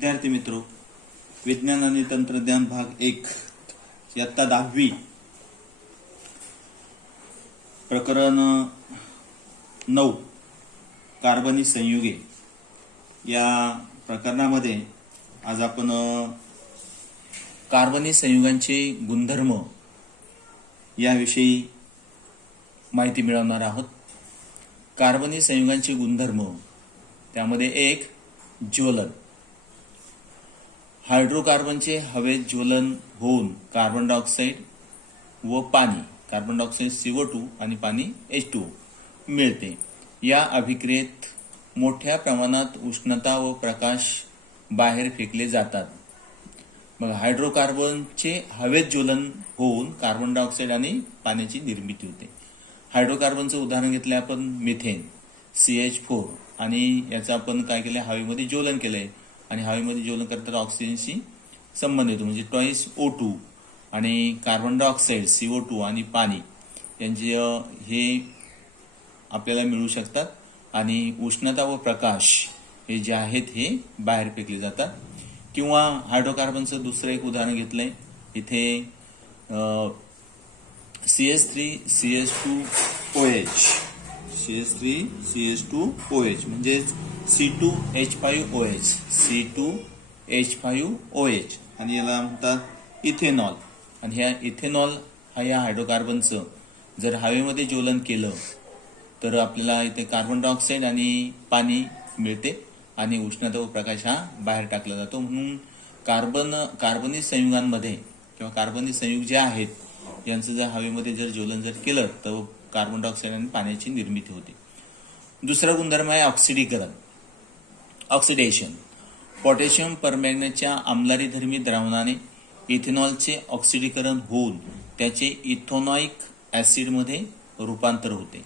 विद्यार्थी मित्रो, विज्ञान आणि तंत्रज्ञान भाग 1 इयत्ता 10वी प्रकरण 9 कार्बनी संयुगे या प्रकरणामध्ये आज आपण कार्बनी संयुगांचे गुणधर्म याविषयी माहिती मिळवणार आहोत। कार्बनी संयुगांचे गुणधर्म त्यामध्ये एक ज्वलन, हायड्रोकार्बनचे हवेत ज्वलन होऊन कार्बन डायऑक्साइड व पाणी, कार्बन डायऑक्साइड CO2 आणि पाणी H2 मिळते। या अभिक्रियेत मोठ्या प्रमाणात उष्णता व प्रकाश बाहेर फेकले जातात। मग हायड्रोकार्बनचे हवेत ज्वलन होऊन कार्बन डायऑक्साइड आणि पाण्याची निर्मिती होते। हायड्रोकार्बनचं उदाहरण घेतलं आपण मिथेन CH4 आणि याचं आपण काय केलं, हवेमध्ये ज्वलन केलंय आणि हवेमध्ये ज्वलन करताना ऑक्सिजनशी संबंध येतो, म्हणजे ट्वाइस O2 आणि कार्बन डायऑक्साइड CO2 आणि पाणी यांचे हे आपल्याला मिळू शकतात आणि उष्णता व प्रकाश हे जे आहेत हे बाहेर फेकले जातात। किंवा हायड्रोकार्बनचं दुसरं एक उदाहरण घेतलंय इथे CH3CH2OH CH3CH2OH म्हणजे C2H5OH C2H5OH आणि याला म्हणतात इथेनॉल। आणि ह्या इथेनॉल या हायड्रोकार्बनचं जर हवेमध्ये ज्वलन केलं तर आपल्याला इथे कार्बन डायऑक्साइड आणि पाणी मिळते आणि उष्णता व प्रकाश हा बाहेर टाकला जातो। म्हणून कार्बनी संयुगांमध्ये किंवा कार्बनी संयुग जे आहेत यांचं जर हवेमध्ये जर ज्वलन जर केलं तर कार्बन डायऑक्साइड आणि पाण्याची निर्मिती होते। दुसरा गुणधर्म आहे ऑक्सिडीकरण, ऑक्सिडेशन। पोटॅशियम परमॅंगनेटच्या आम्लधर्मी द्रावणाने इथेनॉलचे ऑक्सिडीकरण होऊन त्याचे इथेनॉइक ऍसिडमध्ये रूपांतर होते।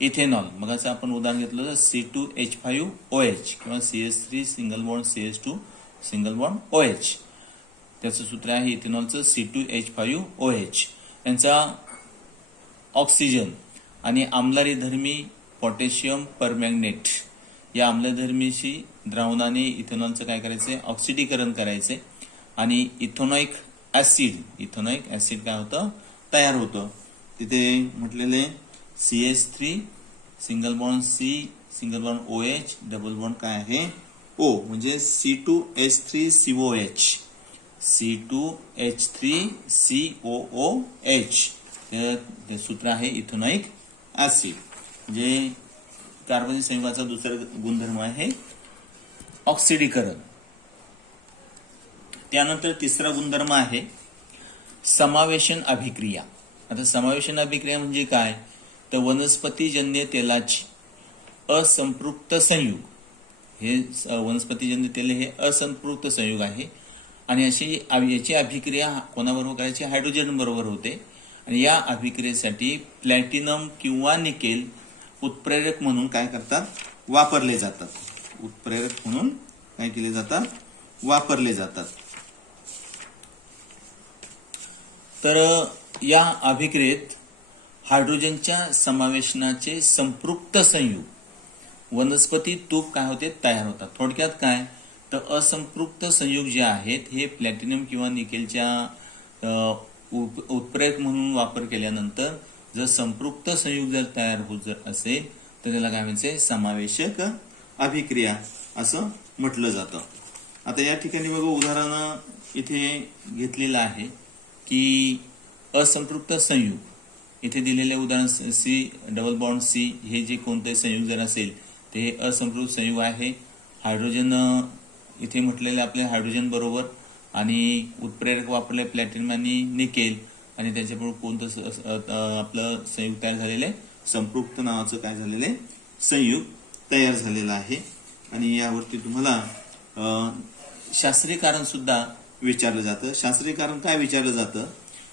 इथेनॉल मग असं आपण उदाहरण घेतलं C2H5OH किंवा CH3 single bond CH2 single bond OH, त्याचं सूत्र आहे इथेनॉलचं C2H5OH। यांचा ऑक्सिजन आणि आम्लधर्मी पोटॅशियम परमॅंगनेट या आम्लधर्मीशी द्रावणाने इथेनॉलचं काय करायचंय, ऑक्सिडीकरण करायचंय आणि इथेनॉइक ऍसिड काय होतं, तयार होतं। तिथे म्हटलेले CH3 single bond C single bond OH double bond काय आहे O म्हणजे C2H3COOH C2H3COOH ते सूत्र आहे इथेनॉइक ऍसिड। म्हणजे कार्बनी संयुगाचा दुसरा गुणधर्म आहे ऑक्सिडीकरण। त्यानंतर तिसरा गुणधर्म आहे समावेशन अभिक्रिया। आता समावेशन अभिक्रिया म्हणजे काय, तर वनस्पतीजन्य तेलाची असंपृक्त संयुग, हे वनस्पतीजन्य तेल हे असंपृक्त संयुग आहे आणि याची अभिक्रिया कोणाबरोबर करायची, हायड्रोजन बरोबर होते। आणि या अभिक्रियेसाठी प्लॅटिनम किंवा निकेल उत्प्रेरक म्हणून काय करतात, वापरले जातात। उत्प्रेरक म्हणून काय केले जातात, वापरले जातात। तर या अभिक्रियेत हायड्रोजनच्या समावेशनाचे संपृक्त संयुग वनस्पती तूप काय होते, तयार होतात। थोडक्यात काय, तर असंपृक्त संयुग जे आहेत हे प्लॅटिनम किंवा निकेलच्या उत्प्रेरक म्हणून वापर केल्यानंतर जर संपृक्त संयुग जर तयार होत जर असेल तर त्याला काय म्हणायचे, समावेशक अभिक्रिया असं म्हटलं जातं। आता या ठिकाणी बघा उदाहरण इथे घेतलेलं आहे की असंपृक्त संयुग, इथे दिलेले उदाहरण C डबल बॉन्ड C हे जे कोणते संयुग जर असेल ते हे असंपृक्त संयुग आहे। हायड्रोजन इथे म्हटलेले आपले हायड्रोजन बरोबर आणि उत्प्रेरक वापरले प्लॅटिनम आणि निकेल आणि त्याच्याबरोबर कोणतं आपलं संयुग तयार झालेले, संपृक्त नावाचं काय झालेले संयुग तयार झालेलं आहे। आणि यावरती तुम्हाला शास्त्रीय कारण सुद्धा विचारलं जातं। शास्त्रीय कारण काय विचारलं जातं,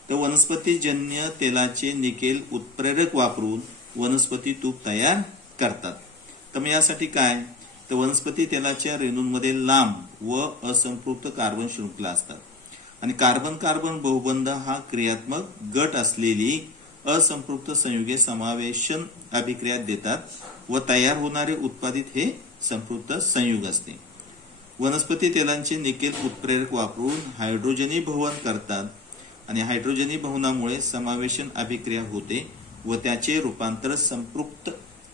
तर वनस्पतीजन्य तेलाचे निकेल उत्प्रेरक वापरून वनस्पती तूप तयार करतात। तर मग यासाठी काय, तर वनस्पती तेलाच्या रेणूंमध्ये लांब व असंपृक्त कार्बन शृंखला असतात आणि कार्बन कार्बन बहुबंध हा क्रियात्मक गट असलेली असंपृक्त संयुगे समावेशन अभिक्रिया देतात व तयार होणारे उत्पादित हे संपृक्त संयुग असते। वनस्पती तेलांचे निकेल उत्प्रेरक वापरून हायड्रोजनीभवन करतात आणि हायड्रोजनीभवनामुळे समावेशन अभिक्रिया होते व त्याचे रूपांतर संपृक्त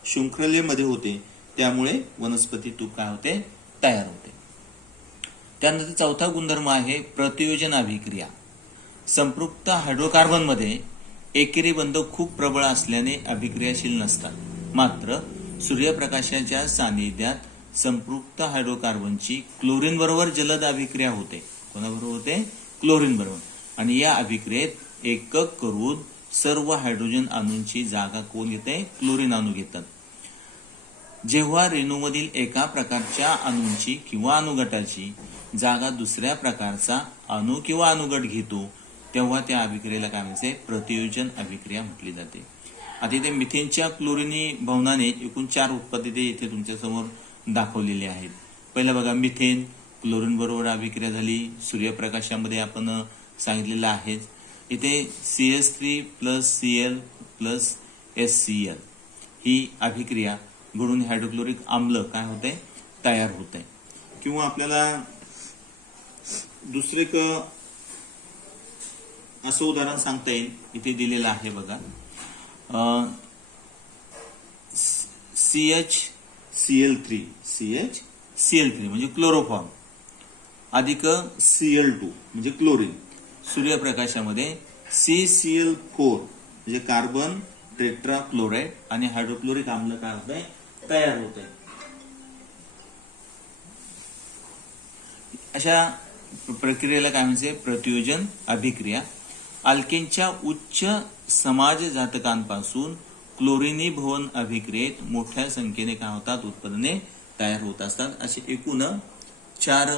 शृंखलेमध्ये होते, त्यामुळे वनस्पती तूप काय होते, तयार होते. त्यानंतर चौथा गुणधर्म आहे प्रतियोजन अभिक्रिया. संपृक्त हायड्रोकार्बनमध्ये एकेरी बंध खूप प्रबळ असल्याने अभिक्रियाशील नसतात. मात्र सूर्यप्रकाशाच्या सानिध्यात संपृक्त हायड्रोकार्बनची क्लोरीन बरोबर जलद अभिक्रिया होते. कोणाबरोबर होते, क्लोरीन बरोबर. आणि या अभिक्रियेत एकक करून सर्व हायड्रोजन अणूंची जागा कोण घेते, क्लोरीन अणू घेतात. जेव्हा रेणूमधील एका प्रकारच्या अणूंची किंवा अणुगटाची जागा दुसऱ्या प्रकारचा अणू किंवा अणुगट घेतो तेव्हा त्या अभिक्रियेला काय म्हणायचे, प्रतियोजन अभिक्रिया म्हटली जाते. आता इथे मिथेनच्या क्लोरिनीभवनाने एकूण 4 उत्पादिते इथे तुमच्या समोर दाखवलेली आहेत. पहिलं बघा, मिथेन क्लोरीन बरोबर अभिक्रिया झाली, सूर्यप्रकाशामध्ये आपण सांगितलेलं आहे. इथे CH3 plus Cl plus HCl ही अभिक्रिया घडून हायड्रोक्लोरिक आम्ल काय होते, तयार होते. किंवा आपल्याला दुसरे असं उदाहरण सांगता येईल, इथे दिलेलं आहे बघा. CHCl3 म्हणजे क्लोरोफॉर्म अधिक Cl2 म्हणजे क्लोरीन. सूर्यप्रकाशामध्ये CCl4 म्हणजे कार्बन टेट्राक्लोराइड आणि हायड्रोक्लोरिक आम्ल काय होते, तयार होते. अशा प्रक्रियेला काय म्हणजे प्रतियोजन अभिक्रिया. अल्केनच्या उच्च समाजजातकांपासून क्लोरिनीभवन अभिक्रियेत मोठ्या संख्येने काय होतात, उत्पादने तयार होत असतात. असे एकूण 4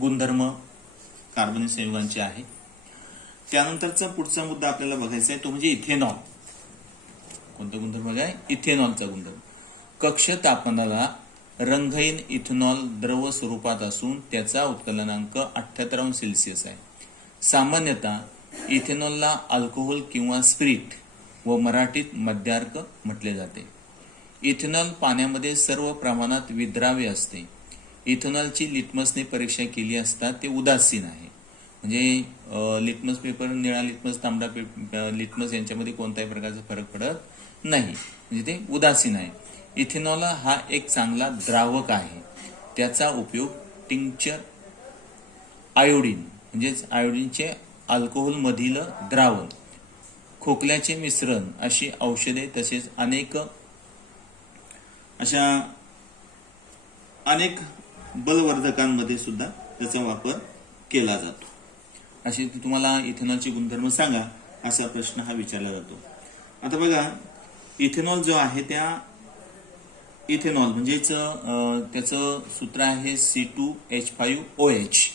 गुणधर्म कार्बनिक संयुगांचे आहे. त्यानंतरचा पुढचा मुद्दा आपल्याला बघायचा आहे तो म्हणजे इथेनॉल. कोणता गुणधर्म आहे, इथेनॉलचा गुणधर्म. कक्ष तापमानाला रंगहीन इथेनॉल द्रव स्वरूपात असून त्याचा उत्कलनांक 78°C आहे. सामान्यतः इथेनॉलला अल्कोहोल किंवा स्पिरिट व मराठीत मद्यार्क म्हटले जाते. इथेनॉल पाण्यामध्ये सर्व प्रमाणात विद्राव्य असते. इथेनॉलची लिटमसने परीक्षा केली असता ते उदासीन आहे. म्हणजे लिटमस पेपर, निळा लिटमस, तांबडा लिटमस यांच्यामध्ये कोणत्याही प्रकारचा फरक पडत नाही, म्हणजे ते उदासीन आहे. इथेनॉल हा एक चांगला द्रावक आहे. त्याचा उपयोग टिंक्चर, आयोडीन म्हणजेच आयोडीनचे अल्कोहोल मधील द्रावण, खोकल्याचे मिश्रण अशी औषधे तसेच अनेक बलवर्धकांमध्ये सुद्धा त्याचा वापर केला जातो. असे तुम्हाला इथेनॉलचे गुणधर्म सांगा असा प्रश्न हा विचारला जातो. आता बघा, इथेनॉल जो आहे त्या इथेनॉल म्हणजेच त्याचं सूत्र आहे C2H5OH.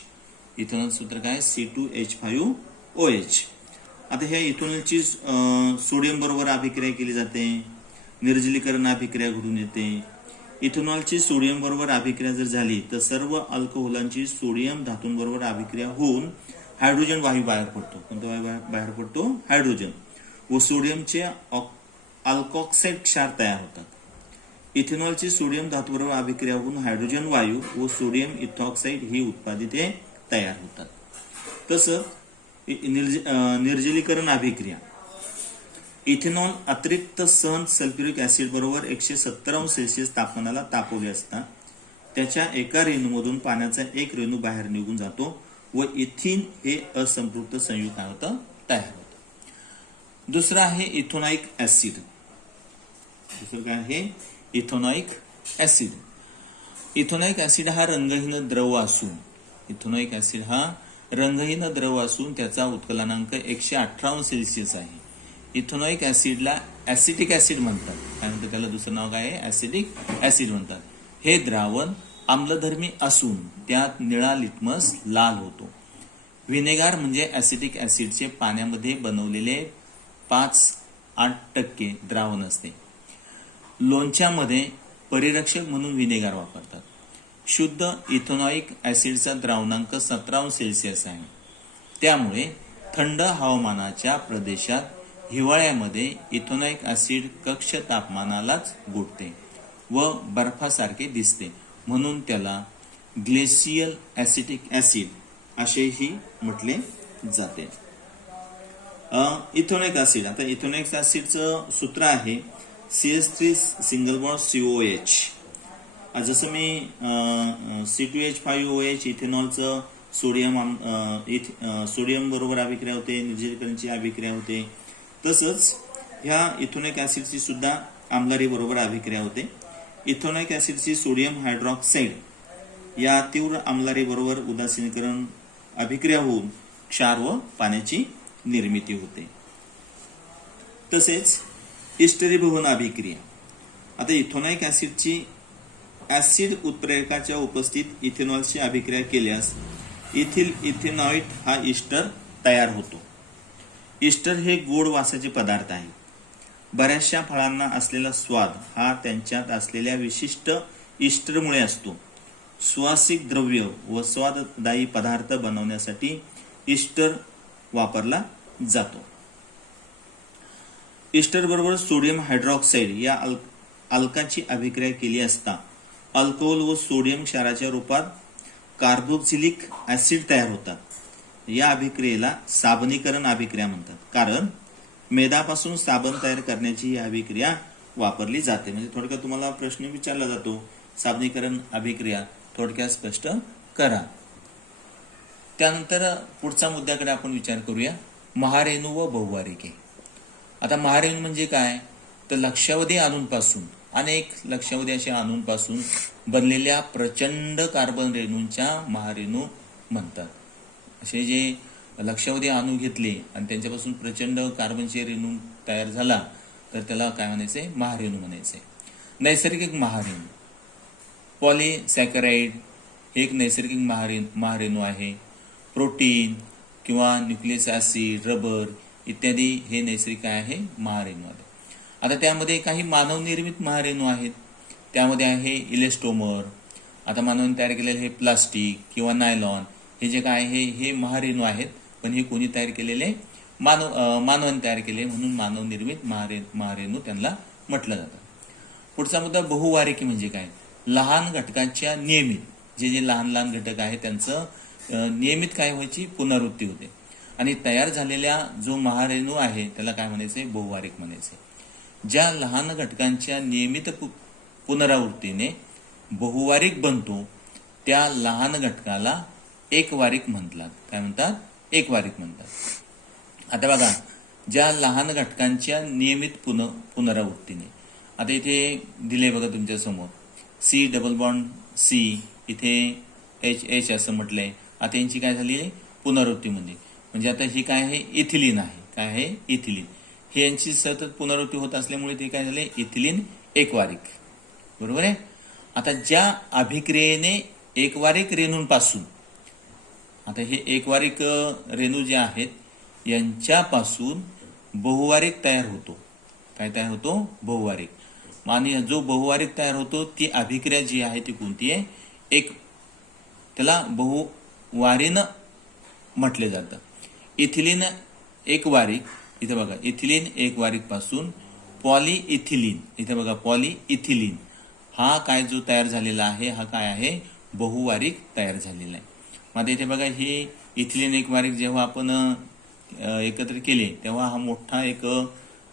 इथेनॉल सूत्र काय, C2H5OH. आता ह्या इथेनॉलची सोडियम बरोबर अभिक्रिया केली जाते, निर्जलीकरण अभिक्रिया घडून येते. इथेनॉलची सोडियम बरोबर अभिक्रिया जर झाली तर सर्व अल्कोहोलांची सोडियम धातूंबरोबर अभिक्रिया होऊन हायड्रोजन वायू बाहेर पडतो. कोणता वायू बाहेर पडतो, हायड्रोजन. व सोडियमचे अल्कॉक्साइड क्षार तयार होतात. इथेनॉलची सोडियम धातूबरोबर अभिक्रिया होऊन हायड्रोजन वायू व सोडियम इथॉक्साइड ही उत्पादिते तयार होतात. तसं निर्जलीकरण अभिक्रिया. इथेनॉल अतिरिक्त सहन सल्फ्युरिक ऍसिड बरोबर 170°C तापमानाला तापवले असता त्याच्या एका रेणूमधून पाण्याचा एक रेणू बाहेर निघून जातो व इथिन हे असंपृक्त संयुग काय होतं, तयार होतं. दुसरा आहे इथेनॉइक ऍसिड. दुसरं काय आहे, इथेनॉइक ऍसिड. इथेनॉइक ऍसिड हा रंगहीन द्रव असून त्याचा उत्कलनांक 118°C आहे. इथेनॉइक ऍसिडला ऍसिटिक ऍसिड म्हणतात. काय म्हणतात त्याला, दुसरं नाव काय आहे, ऍसिटिक ऍसिड म्हणतात. हे द्रावण आम्लधर्मी असून त्यात निळा लिटमस लाल होतो. व्हिनेगार म्हणजे ऍसिटिक ऍसिडचे पाण्यामध्ये बनवलेले 5-8% द्रावण असते. लोणच्यामध्ये परिरक्षक म्हणून व्हिनेगार वापरतात. शुद्ध इथेनॉइक ऍसिडचा द्रावणांक 17°C आहे. त्यामुळे थंड हवामानाच्या प्रदेशात हिवाळ्यामध्ये इथेनॉइक ऍसिड कक्ष तापमानालाच गोठते व बर्फासारखे दिसते, म्हणून त्याला ग्लेशियल ॲसिटिक ॲसिड असेही म्हटले जाते. इथोनिक ॲसिड, आता इथोनिक ॲसिडचं सूत्र आहे CH3 सिंगल बॉन्ड COH. जसं मी C2H5OH इथेनॉलचं सोडियम बरोबर अभिक्रिया होते, निर्जलीकरणची अभिक्रिया होते, तसंच ह्या इथोनिक ॲसिडची सुद्धा आम्लारी बरोबर अभिक्रिया होते. इथोनिक ॲसिडची सोडियम हायड्रॉक्साईड या तीव्र आम्लारी बरोबर उदासीनीकरण अभिक्रिया होऊन क्षार व पाण्याची निर्मिती होते. तसेच इस्टरीभवन अभिक्रिया, आता इथोनिक ॲसिडची ॲसिड उत्प्रेरकाच्या उपस्थित इथेनॉलची अभिक्रिया केल्यास इथिल इथेनॉइट हा इस्टर तयार होतो. इस्टर हे गोड वासाचे पदार्थ आहे. बऱ्याचशा फळांना असलेला स्वाद हा त्यांच्यात असलेल्या विशिष्ट इस्टरमुळे असतो. सुवासिक द्रव्य व स्वाददायी पदार्थ बनवण्यासाठी इस्टर वापरला जातो. इस्टर बरोबर सोडियम हायड्रॉक्साईड या अल्काची अभिक्रिया केली असता अल्कोहोल व सोडियम क्षाराच्या रूपात कार्बोक्सिलिक ॲसिड तयार होतात. या अभिक्रियेला साबणीकरण अभिक्रिया म्हणतात, कारण मेदापासून साबण तयार करण्याची ही अभिक्रिया वापरली जाते. म्हणजे थोडक्यात तुम्हाला प्रश्न विचारला जातो, साबणीकरण अभिक्रिया थोडक्यात स्पष्ट करा. त्यानंतर पुढचा मुद्द्याकडे आपण विचार करूया, महारेणू व बहुवारिके. आता महारेणू म्हणजे काय, तर लक्षावधी अणूंपासून, अनेक लक्षावधी अशा अणूंपासून बनलेल्या प्रचंड कार्बन रेणूंच्या महारेणू म्हणतात. असे जे लक्षावधी अणू घेतले आणि त्यांच्यापासून प्रचंड कार्बनचे रेणू तयार झाला तर त्याला काय म्हणायचे, महारेणू म्हणायचे. नैसर्गिक महारेणू, पॉलीसॅकराइड हे एक नैसर्गिक महारेणू आहे. प्रोटीन किंवा न्यूक्लिक ॲसिड, रबर इत्यादी हे नैसर्गिक आहे महारेणू आहे. आता त्यामध्ये काही मानवनिर्मित महारेणू आहेत. त्यामध्ये आहे इलेस्टोमर, आता मानवाने तयार केलेले हे प्लास्टिक किंवा नायलॉन हे जे काय आहे हे महारेणू आहेत, पण हे कोणी तयार केलेले, मानवाने तयार केले, म्हणून मानवनिर्मित महारेणू त्यांना म्हटलं जातं. पुढचा मुद्दा बहुवारिकी म्हणजे काय, लहान घटकाच्या नियमित जे लहान लहान घटक आहेत त्यांचं नियमित काय व्हायची, पुनरावृत्ती होते आणि तयार झालेल्या जो महारेणू आहे त्याला काय म्हणायचे, बहुवारिक म्हणायचे. ज्या लहान घटकांच्या नियमित पुनरावृत्तीने बहुवारिक बनतो त्या लहान घटकाला एकवारिक म्हणतात. काय म्हणतात, एकवारिक म्हणतात. आता बघा, ज्या लहान घटकांच्या नियमित पुनरावृत्तीने, आता इथे दिले बघा तुमच्या समोर C डबल बॉन्ड C, इथे H असं म्हटलंय. आता यांची काय झाली पुनरावृत्ती म्हणजे आता ही काय आहे, इथिलीन आहे. काय आहे, इथिलीन. हे यांची सतत पुनरावृत्ती होत असल्यामुळे ते काय झाले, इथिलीन एकवारिक. बरोबर आहे. आता ज्या अभिक्रियेने एकवारिक रेणूंपासून, आता हे एकवारिक रेणू जे आहेत यांच्यापासून बहुवारिक तयार होतो. काय तयार होतो, बहुवारिक. आणि जो बहुवारिक तयार होतो ती अभिक्रिया जी आहे ती कोणती आहे, त्याला बहुवारीनं म्हटले जातं. इथिलीन एकवारिक, इथे बघा इथिलीन एकवारिक पासून पॉलीइथिलीन, इथे बघा पॉलीइथिलीन हा काय जो तयार झालेला आहे हा काय आहे, बहुवारिक तयार झालेला आहे. मग इथे बघा ही इथिलीन एकवारिक जेव्हा आपण एकत्र केले तेव्हा हा मोठा एक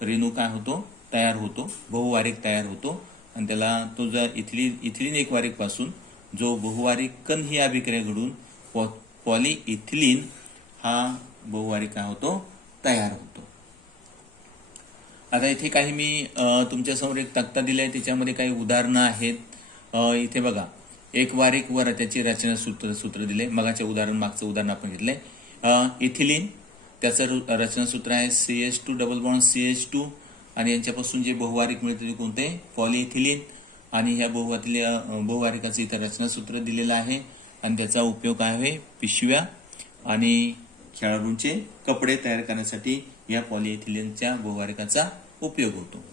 रेणू काय होतो, तयार होतो, बहुवारिक तयार होतो. आणि त्याला तो जर इथिलीन एकवारिक पासून जो बहुवारिक कण ही अभिक्रिया घडून पॉलीइथिलीन हा बहुवारिक काय होतो, तयार होतो. आता इथे काही मी तुमच्यासमोर एक तक्ता दिलाय, त्याच्यामध्ये काही उदाहरणं आहेत. इथे बघा एकवारिक वर त्याची रचना सूत्र दिले. मगाच्या मागचं उदाहरण आपण घेतलंय इथिलीन, त्याचं रचनासूत्र आहे CH2 डबल बॉन्ड CH2 आणि यांच्यापासून जे बहुवारिक मिळते ते कोणते, पॉलीइथिलीन. आणि ह्या बहुवारिकाचं इथं रचनासूत्र दिलेलं आहे आणि त्याचा उपयोग काय आहे, पिशव्या आणि खेळाडूंचे कपडे तयार करण्यासाठी या पॉलीइथिलीनच्या बहुवारिकाचा उपयोग होतो.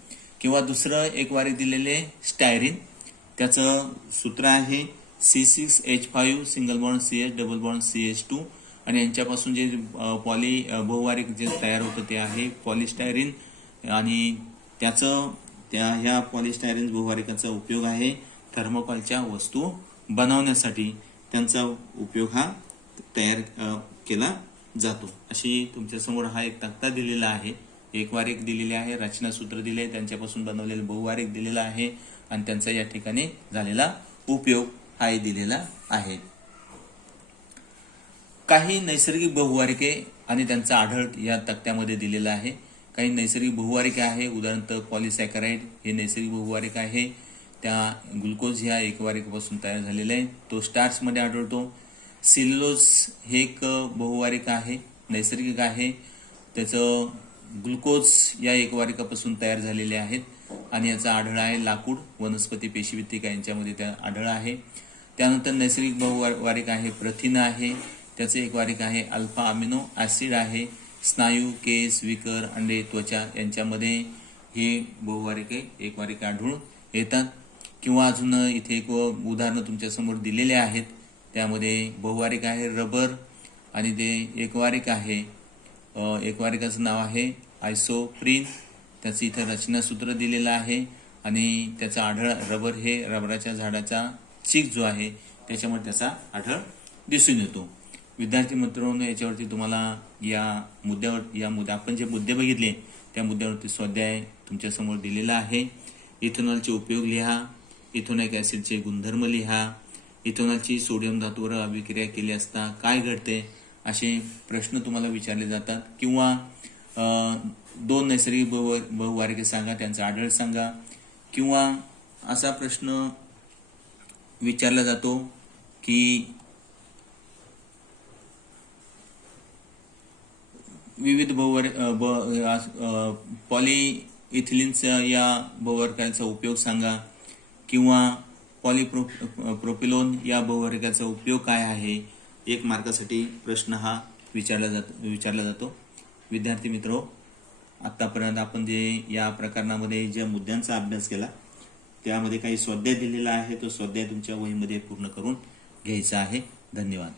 किंवा दुसरं एकवारिक दिलेले स्टायरीन, त्याचं सूत्र आहे C6H5 single bond CH double bond CH2 आणि यांच्यापासून जे बहुवारिक जे तयार होतं ते आहे पॉलिस्टायरीन. आणि ह्या पॉलिस्टायरीन बहुवारिकाचा उपयोग आहे थर्मोकॉलच्या वस्तू बनवण्यासाठी. त्यांचा उपयोग हा तयार केला जातो. अशी तुमच्यासमोर हा एक तक्ता दिलेला आहे. एकवारिक दिलेली आहे, रचनासूत्र दिले, त्यांच्यापासून बनवलेलं बहुवारिक दिलेलं आहे आणि त्यांचा या ठिकाणी झालेला उपयोग हाही दिलेला आहे. काही नैसर्गिक बहुवारिके आणि त्यांचा आढळ या तक्त्यामध्ये दिलेला आहे. काही नैसर्गिक बहुवारिके आहे, उदाहरणार्थ पॉलिसॅकराइड हे नैसर्गिक बहुवारिक आहे. त्या ग्लुकोज ह्या एकवारिकापासून तयार झालेला आहे, तो स्टार्चमध्ये आढळतो. सेल्युलोज हे एक बहुवारिक आहे, नैसर्गिक आहे, त्याचं ग्लुकोज या एकवारिकापासून तयार झालेले आहेत आणि याचा आढळ आहे लाकूड, वनस्पती, पेशीभित्तिका यांच्यामध्ये त्या आढळ आहे. त्यानंतर नैसर्गिक बहुवारिक आहे प्रथिन आहे, त्याचे एकवारिक आहे अल्फा अमिनो ॲसिड आहे. स्नायू, केस, विकर, अंडे, त्वचा यांच्यामध्ये हे बहुवारिके एकवारिके आढळून येतात. किंवा अजून इथे एक उदाहरणं तुमच्यासमोर दिलेले आहेत. त्यामध्ये बहुवारिक आहे रबर आणि ते एकवारिक आहे, एकवारिकाचं नाव आहे आयसोप्रीन. त्याचं इथं रचनासूत्र दिलेलं आहे आणि त्याचा आढळ रबर हे रबराच्या झाडाचा चीक जो आहे त्याच्यामुळे त्याचा आढळ दिसून येतो. विद्यार्थी मित्रांनो, याच्यावरती तुम्हाला आपण जे मुद्दे बघितले त्या मुद्द्यावरती स्वाध्याय तुमच्यासमोर दिलेला आहे. इथेनॉलचे उपयोग लिहा, इथेनॉलिक ॲसिडचे गुणधर्म लिहा, इथेनॉलची सोडियम धातूवर अभिक्रिया केली असता काय घडते असे प्रश्न तुम्हाला विचारले जातात. किंवा 2 नैसर्गिक बहुवारिके सांगा, त्यांचा आढळ सांगा. किंवा असा प्रश्न विचारला जातो की विविध पॉलिइथिलीनचा या बहुवारिकाचा उपयोग सांगा. किंवा पॉलिप्रोपिलोन या बहुवारिकाचा उपयोग काय आहे. 1 मार्कासाठी प्रश्न हा विचारला जातो. विद्यार्थी मित्रो, आतापर्यंत आपण जे या प्रकरणामध्ये ज्या मुद्द्यांचा अभ्यास केला त्यामध्ये काही स्वाध्याय दिलेला आहे, तो स्वाध्याय तुमच्या वहीमध्ये पूर्ण करून घ्यायचा आहे. धन्यवाद.